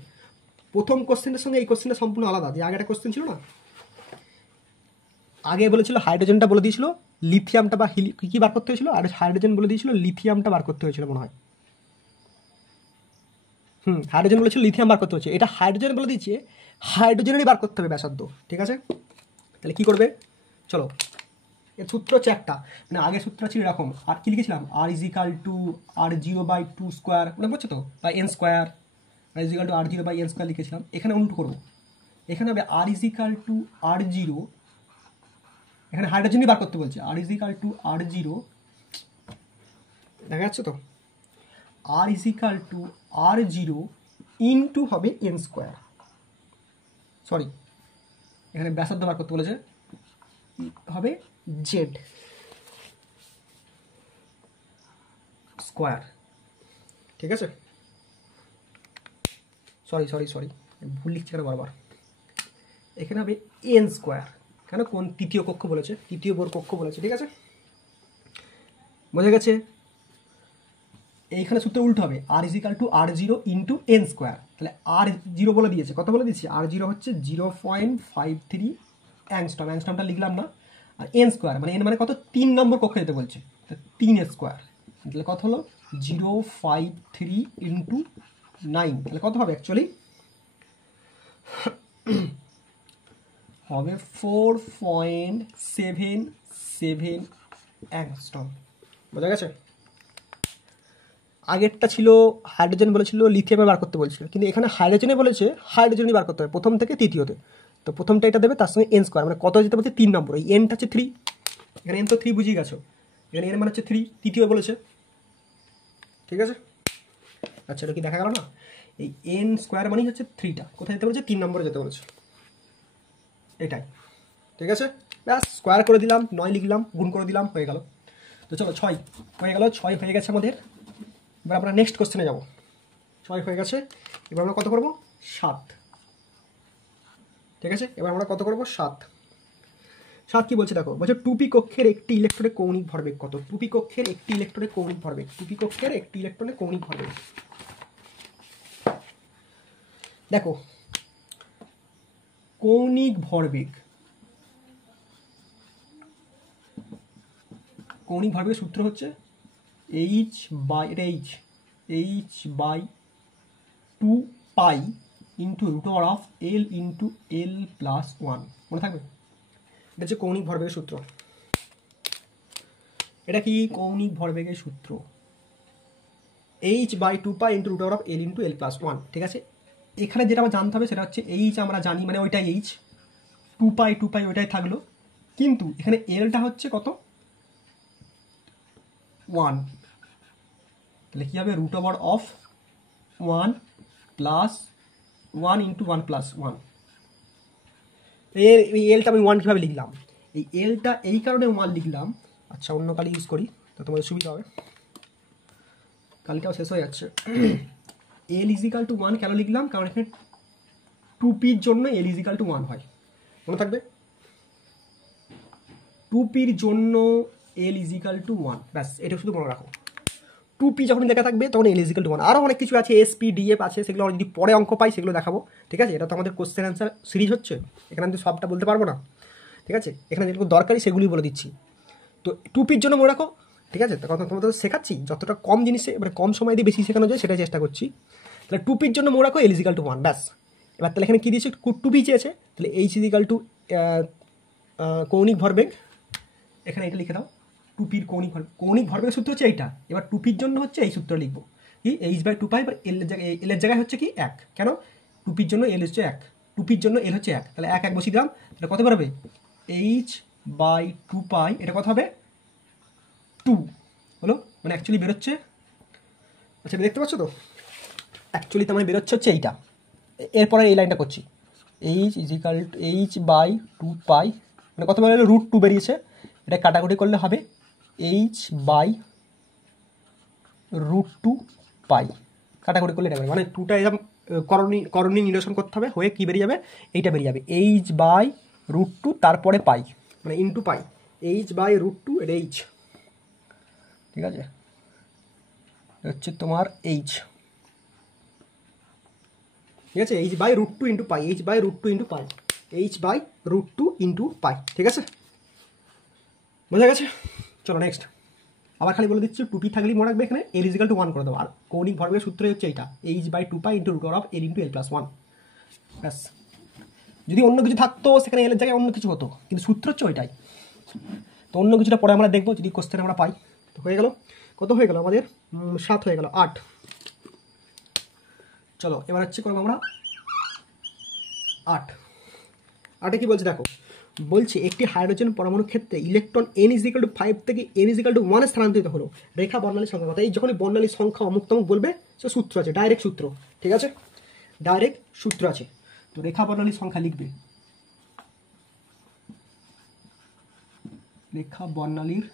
প্রথম কোশ্চেনের সঙ্গে এই কোশ্চেনটা সম্পূর্ণ আলাদা। যে আগে একটা কোশ্চেন ছিল না, আগে বলেছিল হাইড্রোজেনটা বলে দিয়েছিল লিথিয়ামটা বা কি বার করতে হয়েছিল, আর হাইড্রোজেন বলে দিয়েছিল লিথিয়ামটা বার করতে হয়েছিল মনে হয়। হাইড্রোজেন বলেছিল লিথিয়াম বার করতে হচ্ছে, এটা হাইড্রোজেন বলে দিচ্ছে হাইড্রোজেনেরই বার করতে হবে ব্যাসার্ধ। ঠিক আছে, তাহলে কি করবে, চলো এর সূত্র হচ্ছে একটা, মানে আগের সূত্র ছিল এরকম, আর কি লিখেছিলাম, r=r0/2 স্কোয়ার, মনে পড়ছে তো, বা n স্কোয়ার, r=r0/n² লিখেছিলাম। এখানে উল্টো করবো, এখানে হবে r=r0, এখানে হাইড্রোজেনই বার করতে বলছে, r=r0, দেখা যাচ্ছে তো, r=r0 ইন্টু হবে n², সরি এখানে ব্যাসার্ধ বার করতে বলেছে, হবে জেড স্কোয়ার। ঠিক আছে, সরি ভুল লিখছি কেন বারবার, এখানে হবে n², কেন, কোন তৃতীয় কক্ষ বলেছে, তৃতীয় বোর কক্ষ বলেছে। ঠিক আছে, বোঝা গেছে? এইখানে সূত্র উল্টো হবে, r=r0 ইন্টু n², তাহলে r0 বলে দিয়েছে, কত বলে দিচ্ছি, r0 হচ্ছে 0.53 অ্যাংস্ট্রম, অ্যাংস্ট্রমটা লিখলাম না, আর n² মানে n মানে কত, 3 নম্বর কক্ষে যেতে বলছে, 3 তাহলে কত হলো 0.53 ইন্টু 9, তাহলে কত হবে অ্যাকচুয়ালি, হবে 4.77 অ্যাংস্ট্রম। বোঝা গেছে? আগেরটা ছিল হাইড্রোজেন বলেছিল লিথিয়ামে বার করতে বলছিল, কিন্তু এখানে হাইড্রোজেনে বলেছে হাইড্রোজেনই বার করতে হবে প্রথম থেকে তৃতীয়তে। তো প্রথমটা এটা দেবে, তার সঙ্গে n², মানে কত যেতে বলছে 3 নম্বর, এই nটা হচ্ছে 3, এখানে এন তো 3 বুঝিয়ে গেছো, এখানে এন মানে হচ্ছে 3, তৃতীয় বলেছে, ঠিক আছে। আচ্ছা এটা কি দেখা গেল না, এই এন স্কোয়ার মানেই হচ্ছে 3টা, কোথায় যেতে বলেছে 3 নম্বরে যেতে বলেছে, এটাই, ঠিক আছে। ব্যাস স্কোয়ার করে দিলাম, 9 লিখলাম, গুণ করে দিলাম, হয়ে গেল। তো চলো 6 হয়ে গেল, 6 হয়ে গেছে আমাদের। এবার আমরা নেক্সট কোশ্চেনে যাব। 6 হয়ে গেছে, এবার আমরা কত করব 7, ঠিক আছে। এবার আমরা কত করব 7। 7 কি বলছে দেখো, বলছে 2p কক্ষের একটি ইলেকট্রনের কৌণিক ভরবেগ কত। 2p কক্ষের একটি ইলেকট্রনের কৌণিক ভরবেগ, 2p কক্ষের একটি ইলেকট্রনের কৌণিক ভরবেগ। দেখো কৌণিক ভরবেগ, কৌণিক ভরবেগের সূত্র হচ্ছে এইচ বাই, এটা h by 2 pi into root over of L into L plus 1, মনে থাকবে। এটা হচ্ছে কৌণিক ভরবেগের সূত্র। এটা কি কৌণিক ভরবেগের সূত্র, H by 2 pi into root over of L into L plus 1, ঠিক আছে। এখানে যেটা আমার জানতে হবে সেটা হচ্ছে এইচ আমরা জানি, মানে ওইটাই এইচ, 2 পাই ওইটাই থাকলো, কিন্তু এখানে এলটা হচ্ছে কত 1, তাহলে কী হবে root over of 1 plus 1 into 1 plus 1। এই এলটা আমি 1 কীভাবে লিখলাম, এই এলটা এই কারণে 1 লিখলাম। আচ্ছা অন্য কালি ইউজ করি তো তোমাদের সুবিধা হবে, কালিটাও শেষ হয়ে যাচ্ছে। এল ইজিক্যাল টু 1 কেন লিখলাম, কারণ এখানে 2pর জন্য এল ইজিক্যাল টু 1 হয়, মনে থাকবে। 2pর জন্য এল ইজিক্যাল টু 1, ব্যাস এটা শুধু মনে রাখো। 2p যখন দেখা থাকবে তখন এল ইজিক্যাল টু 1। আরও অনেক কিছু আছে, এসপি ডিএফ আছে, সেগুলো যদি পরে অঙ্ক পাই সেগুলো দেখাবো, ঠিক আছে। এটা তো আমাদের কোশ্চেন অ্যান্সার সিরিজ হচ্ছে, এখানে আমি সবটা বলতে পারবো না, ঠিক আছে। এখানে যেগুলো দরকারি সেগুলি বলে দিচ্ছি। তো 2pর জন্য মনে রাখো, ঠিক আছে। তখন তোমাদের শেখাচ্ছি, যতটা কম জিনিসে মানে কম সময় দিয়ে বেশি শেখানো যায় সেটাই চেষ্টা করছি। তাহলে 2pর জন্য মনে রাখো এল ইজিক্যাল টু 1, ব্যাস। এবার তাহলে এখানে কী দিয়েছে, 2p চেয়েছে, তাহলে এইচ ইজিক্যাল টু কৌণিক ভরবেগ, এখানে এটা লিখে দাও 2pর কৌণিক ভরবেগের সূত্র হচ্ছে এইটা। এবার 2pর জন্য হচ্ছে এই সূত্র লিখবো, কি এইচ বাই 2 পাই, এবার এলের জায়গায় হচ্ছে কি 1, কেন 2pর জন্য এল হচ্ছে 1, 2pর জন্য এল হচ্ছে 1, তাহলে 1 বসিয়ে দিলাম, তাহলে কত বেরোবে এইচ বাই 2 পাই, এটা কত হবে 2 হলো, মানে অ্যাকচুয়ালি বেরোচ্ছে, আচ্ছা দেখতে পাচ্ছ তো, অ্যাকচুয়ালি তো মানে বেরোচ্ছে হচ্ছে এইটা। এরপরে এই লাইনটা করছি, H is equal to H by 2 pi, মানে কত বেরোলো রুট 2 বেরিয়েছে, এটা কাটাকুটি করলে হবে এইচ বাই রুট 2 পাই, কাটাকুটি করলে এটা মানে 2টা এরকম করণী নিরসন করতে হবে, হয়ে কী বেরিয়ে যাবে, এইটা বেরিয়ে যাবে এইচ বাই রুট 2 তারপরে পাই, মানে into pi, H by root 2 এটা এইচ, ঠিক আছে। হচ্ছে তোমার এইচ, ঠিক আছে, H by root 2 into pi, H by root 2 into pi, H by root 2 into pi, ঠিক আছে, বোঝা গেছে। চলো নেক্সট, আবার খালি বলে দিচ্ছি 2p থাকলেই মনে রাখবে এখানে এল ইজিক্যাল টু 1 করে দেবো, আর কৌণিক ভরবেগের সূত্র হচ্ছে এইটা H by 2 pi into root over of L into L plus 1, ব্যাস। যদি অন্য কিছু থাকতো সেখানে এলের জায়গায় অন্য কিছু হতো, কিন্তু সূত্র হচ্ছে ওইটাই। তো অন্য কিছুটা পরে আমরা দেখবো যদি কোশ্চেন আমরা পাই। তো হয়ে গেল, কত হয়ে গেল আমাদের 7 হয়ে গেল, 8। চলো এবার হচ্ছে করবো আমরা 8 কি বলছে দেখো, বলছে একটি হাইড্রোজেন পরমাণু ক্ষেত্রে ইলেকট্রন n ইজিক্যাল টু 5 থেকে n ইজিক্যাল টু 1 স্থানান্তরিত হলো রেখা বর্ণালী সংখ্যা কথা। এই যখনই বর্ণালী সংখ্যা অমুক তমুক বলবে সে সূত্র আছে, ডাইরেক্ট সূত্র, ঠিক আছে, ডাইরেক্ট সূত্র আছে। তো রেখা বর্ণালী সংখ্যা লিখবে, রেখা বর্ণালীর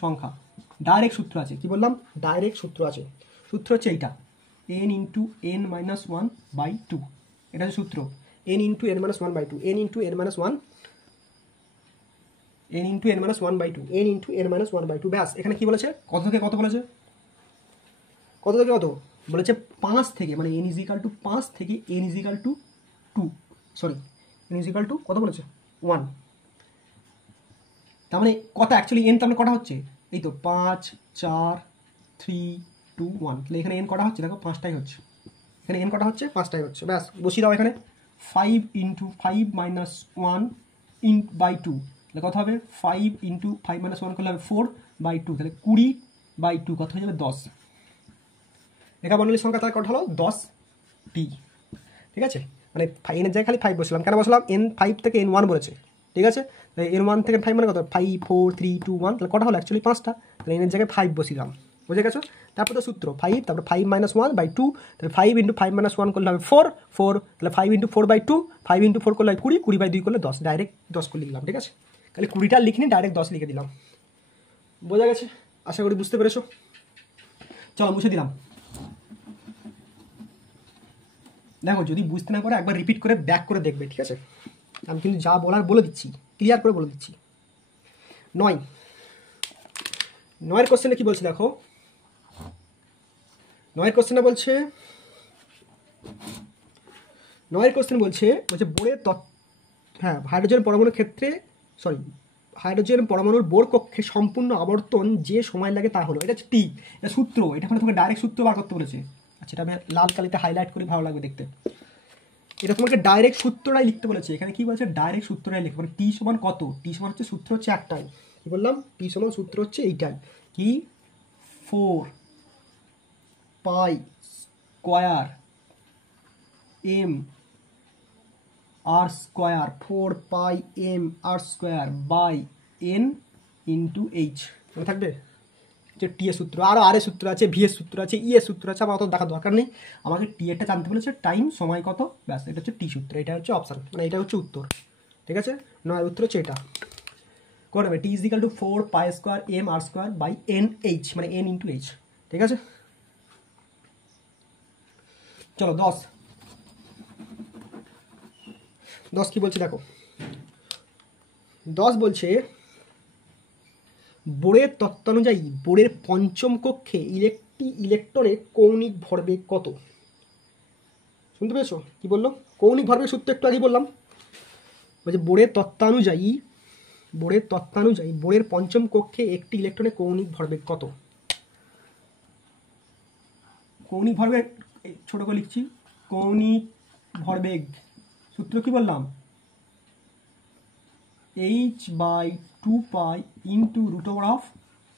সংখ্যা ডাইরেক্ট সূত্র আছে, কি বললাম ডাইরেক্ট সূত্র আছে, সূত্র হচ্ছে এইটা n ইন্টু n মাইনাস 1/2, এটা হচ্ছে সূত্র n into n minus 1/2, n into n minus 1, n into n minus 1/2, n into n minus 1/2, ব্যাস। এখানে কি বলেছে, কত থেকে কত বলেছে, কত থেকে কত বলেছে 5 থেকে, মানে n ইজিক্যাল টু 5 থেকে n is equal to 2, sorry n is equal to কত বলেছে 1, তার মানে কত অ্যাকচুয়ালি n তার মানে কটা হচ্ছে, এই তো 5 4 3 2 1, তাহলে এখানে n কটা হচ্ছে দেখো 5টাই হচ্ছে, এখানে n কটা হচ্ছে 5টাই হচ্ছে, ব্যাস বসিয়ে দাও এখানে 5 ইন্টু 5 মাইনাস 1 বাই 2, তাহলে কত হবে 5 ইন্টু 5 মাইনাস 1 করলে হবে 4/2, তাহলে 20/2 কত হয়ে যাবে 10। রেখা বর্ণালীর সংখ্যা তার কত হলো 10টি, ঠিক আছে। মানে n এর জায়গায় খালি 5 বসলাম, কেন বসলাম n 5 থেকে n 1 বলেছে, ঠিক আছে, এর 1 থেকে 5 মানে কত, 5 4 3 2 1, তাহলে কটা হলো অ্যাকচুয়ালি 5টা, তাহলে এনের জায়গায় 5 বসিলাম, বুঝে গেছো। তারপর তো সূত্র 5, তারপরে 5 - 1/2, তাহলে 5 × 5 - 1 করলে হবে 4, তাহলে 5 × 4/2, 5 × 4 করলে 20, 20/2 করলে 10, ডাইরেক্ট 10 করে লিখলাম, ঠিক আছে। তাহলে 20টা লিখিনি, ডাইরেক্ট 10 লিখে দিলাম, বোঝা গেছে, আশা করি বুঝতে পেরেছো। চলো মুছে দিলাম। দেখো যদি বুঝতে না পারো একবার রিপিট করে ব্যাক করে দেখবে, ঠিক আছে। আমি কিন্তু যা বলার বলে দিচ্ছি, ক্লিয়ার করে বলে দিচ্ছি। 9 কোশ্চেনে কি বলছে দেখো, 9 কোশ্চেনে বলছে, 9 কোশ্চেন বলছে বোরের হাইড্রোজেন পরমাণুর ক্ষেত্রে, হাইড্রোজেন পরমাণুর বোর কক্ষে সম্পূর্ণ আবর্তন যে সময় লাগে তা হলো, এটা হচ্ছে টি, এটা সূত্র, এটা মানে তোমাকে ডাইরেক্ট সূত্র বার করতে বলেছে। আচ্ছা, এটা আমি লাল কালিতে হাইলাইট করি, ভালো লাগবে দেখতে। এটা তোমাকে ডাইরেক্ট সূত্রটাই লিখতে বলেছে। এখানে কি বলছে, ডাইরেক্ট সূত্রটাই লিখবে, মানে টি সমান কত, টি সমান হচ্ছে সূত্র হচ্ছে একটাই, কি বললাম, টি সমান সূত্র হচ্ছে এইটাই, কি 4 pi square M R square, 4 pi M R square by N into H, মনে থাকবে যে টি এর সূত্র। আরও আর এর সূত্র আছে, ভি এর সূত্র আছে, ই এর সূত্র আছে, আমার অত দেখার দরকার নেই। আমাকে টি এরটা জানতে বলেছে, টাইম সময় কত, ব্যাস, এটা হচ্ছে টি সূত্র, এটা হচ্ছে অপশান, মানে এটা হচ্ছে উত্তর, ঠিক আছে। 9 উত্তর হচ্ছে এটা, করে নেবে T = 4 pi square M R square by N H, মানে এন ইন্টু এইচ, ঠিক আছে। চলো 10 কি বলছে দেখো, 10 বলছে বোরের তত্ত্বানুযায়ী বোরের পঞ্চম কক্ষে একটি ইলেকট্রনের কৌণিক ভরবেগ কত, শুনতে পেয়েছো কি বললো, কৌণিক ভরবেগ সূত্র একটু আগে বললাম, বলছে বোরের তত্ত্বানুযায়ী বোরের পঞ্চম কক্ষে একটি ইলেকট্রনের কৌণিক ভরবেগ কত। কৌণিক ভরবেগ ছোট করে লিখছি, কৌণিক ভরবেগ সূত্র কি বললাম, h/2π into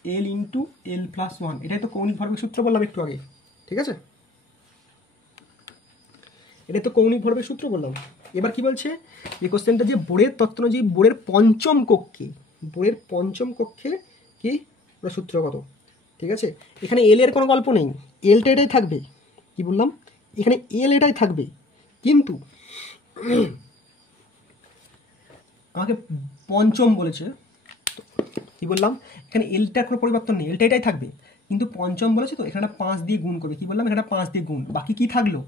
√L into L+1, এটাই তো কৌণিক ভরবেগ সূত্র বললাম একটু আগে, ঠিক আছে, এটাই তো কৌণিক ভরবেগ সূত্র বললাম। এবার কি বলছে এই কোশ্চেনটা, যে বোরের তত্ত্ব অনুযায়ী বোরের পঞ্চম কক্ষে কি সূত্র কত, ঠিক আছে। এখানে এল এর কোনো গল্প নেই, এলটা এটাই থাকবে, কি বললাম, এখানে এল এটাই থাকবে, কিন্তু আমাকে পঞ্চম বলেছে, কি বললাম, এখানে এলটার কোনো পরিবর্তন নেই, এলটা এটাই থাকবে, কিন্তু পঞ্চম বলেছে তো এখানে 5 দিয়ে গুণ করবে, কি বললাম, এখানে 5 দিয়ে গুণ, বাকি কি থাকলো,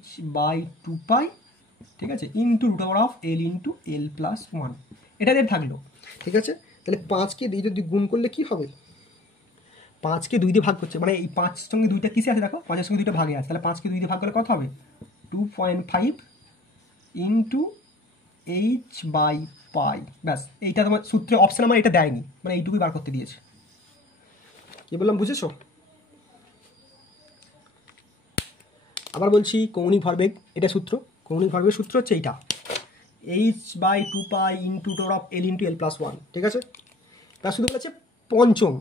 h/2π, ঠিক আছে, ইন্টু √L ইন্টু L+1, এটা দিয়ে থাকলো, ঠিক আছে। তাহলে 5কে 2 দিয়ে গুণ করলে কি হবে, 5কে 2 দিয়ে ভাগ করছে, মানে এই 5 সঙ্গে 2টা কিসে আছে দেখো, 5-এর সঙ্গে 2টা ভাগে আছে, তাহলে 5কে 2 দিয়ে ভাগ করলে কত হবে, 2.5 ইন্টু h/π, ব্যাস, এইটা তোমার সূত্রে অপশন আমার এটা দেয়নি, মানে এইটুকুই বার করতে দিয়েছে, কি বললাম বুঝেছো। আবার বলছি কৌণিক ভরবেগ, এটা সূত্র, কৌণিক ভরবেগের সূত্র হচ্ছে এইটা, h/2π into L into L+1, ঠিক আছে। তার শুধু বলেছে পঞ্চম,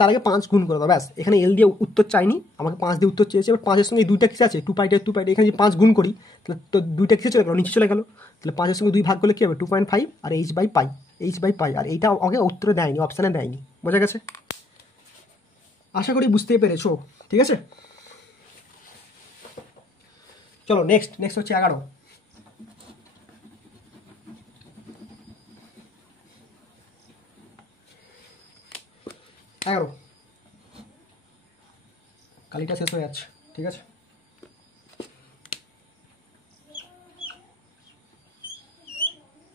তার আগে 5 গুণ করে দাও, ব্যাস, এখানে এল দিয়ে উত্তর চাইনি, আমাকে 5 দিয়ে উত্তর চেয়েছে। এবার 5-এর সঙ্গে 2টা কিসে আছে, 2π, এখানে যদি 5 গুণ করি তাহলে তো 2টা কিসে চলে গেল, নিচে চলে গেল, তাহলে 5-এর সঙ্গে 2 ভাগ করলে কী হবে, 2.5 আর h/π, আর এইটা আগে উত্তরে দেয়নি, অপশানে দেয়নি, বোঝা গেছে, আশা করি বুঝতে পেরেছো, ঠিক আছে। চলো নেক্সট হচ্ছে 11। কালিটা শেষ হয়ে যাচ্ছে, ঠিক আছে।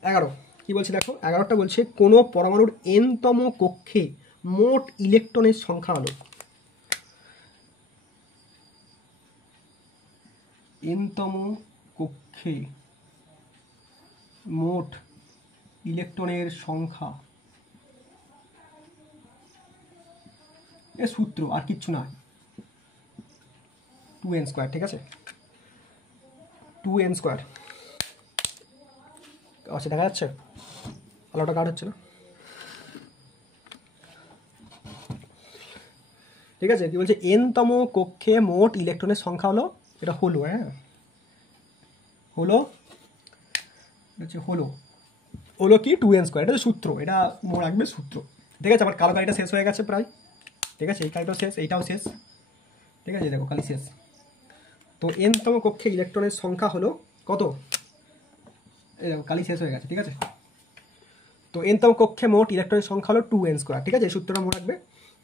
11 কি বলছে দেখো, 11টা বলছে কোনো পরমাণুর n-তম কক্ষে মোট ইলেকট্রনের সংখ্যা হলো, n-তম কক্ষে মোট ইলেকট্রনের সংখ্যা, এর সূত্র আর কিচ্ছু না, 2n², ঠিক আছে, 2n², আচ্ছা দেখা যাচ্ছে, আলোটা কাট হচ্ছে না, ঠিক আছে। কি বলছে, n-তম কক্ষে মোট ইলেকট্রনের সংখ্যা হলো, এটা হলো হলো কি 2n², এটা সূত্র, এটা মনে রাখবে সূত্র। ঠিক আছে, আমার কালো কালিটা শেষ হয়ে গেছে প্রায়। ঠিক আছে, এই কালিটাও শেষ, এইটাও শেষ। ঠিক আছে, দেখো কালি শেষ। তো nতম কক্ষে ইলেকট্রনের সংখ্যা হলো কত? এই দেখো কালি শেষ হয়ে গেছে। ঠিক আছে, তো nতম কক্ষে মোট ইলেকট্রনের সংখ্যা হলো 2n²। ঠিক আছে, এই সূত্রটা মনে রাখবে,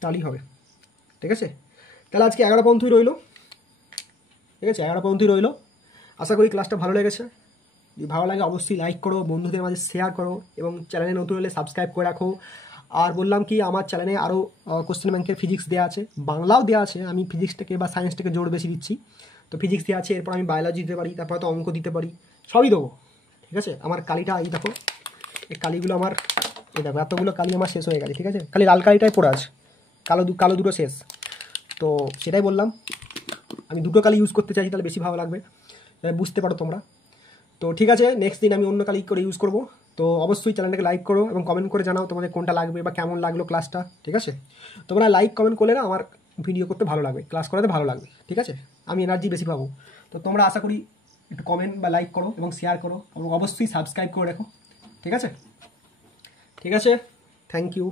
তাহলেই হবে। ঠিক আছে, তাহলে আজকে 11 পর্যন্তই রইলো। ঠিক আছে, 11 পর্যন্তই রইলো। আশা করি ক্লাসটা ভালো লেগেছে। যদি ভালো লাগে অবশ্যই লাইক করো, বন্ধুদের মাঝে শেয়ার করো, এবং চ্যানেলে নতুন হলে সাবস্ক্রাইব করে রাখো। আর বললাম কি, আমার চ্যানেলে আরও কোশ্চেন ব্যাংকের ফিজিক্স দেওয়া আছে, বাংলাও দেওয়া আছে। আমি ফিজিক্সটাকে বা সায়েন্সটাকে জোর বেশি দিচ্ছি। তো ফিজিক্স দেওয়া আছে, এরপর আমি বায়োলজি দিতে পারি, তারপর তো অঙ্ক দিতে পারি, সবই দেবো। ঠিক আছে, আমার কালিটা এই দেখো, এই কালিগুলো আমার, এই দেখো এতগুলো কালি আমার শেষ হয়ে গেছে। ঠিক আছে, খালি লাল কালিটাই পড়ে আছে, কালো দুটো শেষ। তো সেটাই বললাম, আমি দুটো কালি ইউজ করতে চাইছি, তাহলে বেশি ভালো লাগবে, বুঝতে পারো তোমরা। তো ঠিক আছে, নেক্সট দিন আমি অন্য কালি করে ইউজ করব। তো অবশ্যই চ্যানেলটাকে লাইক করো এবং কমেন্ট করে জানাও তোমাদের কোনটা লাগবে বা কেমন লাগলো ক্লাসটা। ঠিক আছে, তোমরা লাইক কমেন্ট করলে না আমার ভিডিও করতে ভালো লাগবে, ক্লাস করাতে ভালো লাগবে। ঠিক আছে, আমি এনার্জি বেশি পাবো। তো তোমরা আশা করি একটু কমেন্ট বা লাইক করো এবং শেয়ার করো এবং অবশ্যই সাবস্ক্রাইব করে রাখো। ঠিক আছে, ঠিক আছে, থ্যাংক ইউ।